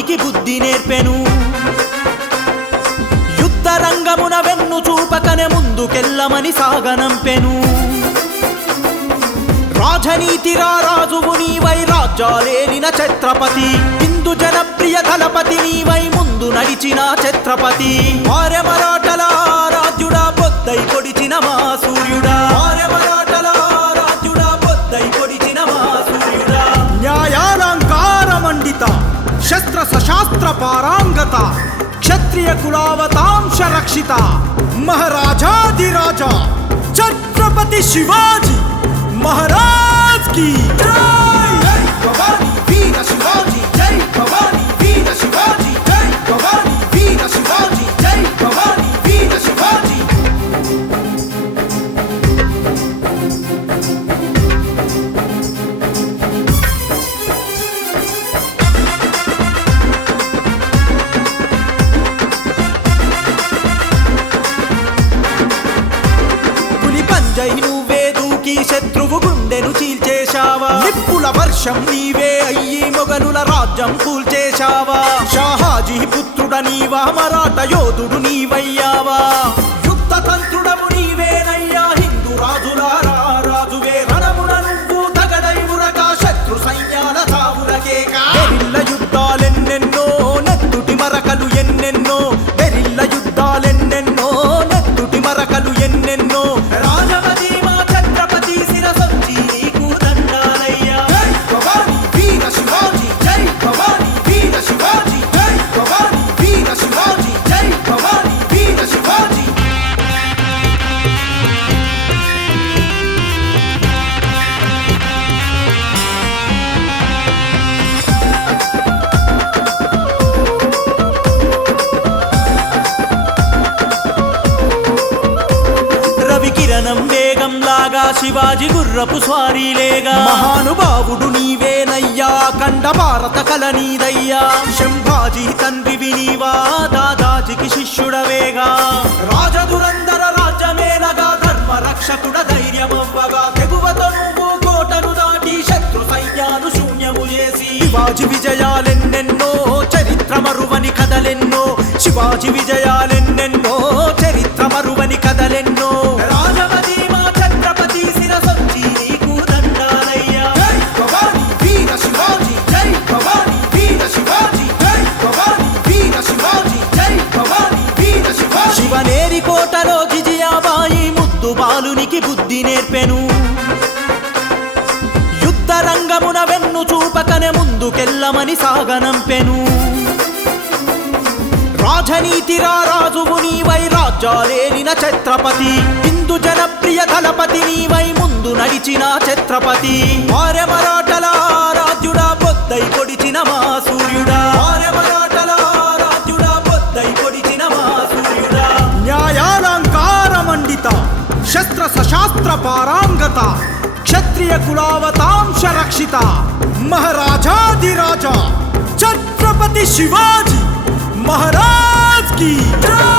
బాలునికి బుద్ధి నేర్పెను. యుద్ధ రంగమున వెన్ను చూపకనే ముందుకెళ్ళమని సాగనంపెను. రాజనీతిరా రాజువు నీవై రాజ్యాలేలిన ఛత్రపతి, హిందూ జనప్రియ దళపతి నీవై ముందు నడిచిన ఛత్రపతి. ఆర్య మరాఠల రాజ్యుడా పొద్దై పొడిచిన మా సూర్యుడా, ఆర్య మరాఠల రాజ్యుడా పొద్దై పొడిచిన మా సూర్యుడా. న్యాయాలంకార మండిత శస్త్ర సశాస్త్ర పారాంగత, క్షత్రియ కులావతాంశ రక్షిత, మహారాజాధిరాజ ఛత్రపతి శివాజీ महाराज की जय. जय भवानी वीर शिवाजी, जय भवानी वीर शिवाजी, जय भवानी वीर शिवाजी, जय भवानी वीर शिवाजी. పులి పంజై నువ్వే దూకి శత్రువు గుండెను చీల్చేశావా, నిప్పుల వర్షం నీవే అయ్యి మొగలుల రాజ్యం కూల్చేశావా. షాహాజీ పుత్రుడ నీవా, మరాఠ యోధుడు నీవయ్యావా. యుద్ధ తంత్రుడము నీవేనయ్యా, హిందూ రాజులారా రాజువే. రణమున నువ్వు తగదై ఉరక శత్రు సైన్యాల తావులకేక. గెరిల్ల యుద్ధాలెన్నెన్నో నెత్తుటి మరకలు ఎన్నెన్నో, గెరిల్ల యుద్ధాలెన్నెన్నో నెత్తుటి మరకలు ఎన్నెన్నో. రాజవతి మా ఛత్రపతి శిరసొచ్చి నీకు దండాలయ్యా. జై భవానీ వీర శివాజీ, జై భవానీ వీర శివాజీ, జై భవానీ వీర శివాజీ, జై భవానీ వీర శివాజీ. రవికిరణం వేగం లాగా శివాజీ గుర్రపు స్వారీలేగా. మహానుభావుడు నీవేనయ్యా, ఖండ భారత కల నీదయ్యా. శంభాజీ తండ్రివి నీవా, దాదాజీకి శిష్యుడవేగా. రాజదురందర రాజ్యమేలగా, ధర్మ రక్షకుడ ధైర్యమవ్వగా. తెగువతో నువ్వు కోటను దాటి శత్రు సైన్యాలు శూన్యము చేసి. శివాజీ విజయాలెన్నెన్నో చరిత్ర మరువని కథలెన్నో, శివాజీ విజయాలెన్నెన్నో చరిత్ర మరువని కథలెన్నో. రాజవతి మా ఛత్రపతి శిరసొచ్చి నీకు దండాలయ్యా. జై భవానీ వీర శివాజీ, జై భవానీ వీర శివాజీ, జై భవానీ వీర శివాజీ, జై భవానీ వీర శివాజీ. శివనేరి కోటలో జిజియాబాయి ముద్దు బాలునికి బుద్ధి నేర్పెను. యుద్ధ రంగమున వెన్ను చూపకనే ముందుకెళ్ళమని సాగనంపెను. రాజనీతిరా రాజువు నీవై రాజ్యాలేలిన ఛత్రపతి, హిందూ జనప్రియ దళపతి నీవై ముందు నడిచిన ఛత్రపతి. ఆర్య మరాఠల రాజ్యుడా పొద్దై పొడిచిన మా సూర్యుడా, ఆర్య మరాఠల రాజ్యుడా పొద్దై పొడిచిన మా సూర్యుడా. న్యాయాలంకార మండిత శస్త్ర సశాస్త్ర పారాంగత, క్షత్రియ కులావతాంశ రక్షిత, మహారాజాధిరాజ ఛత్రపతి శివాజీ महाराज की जय.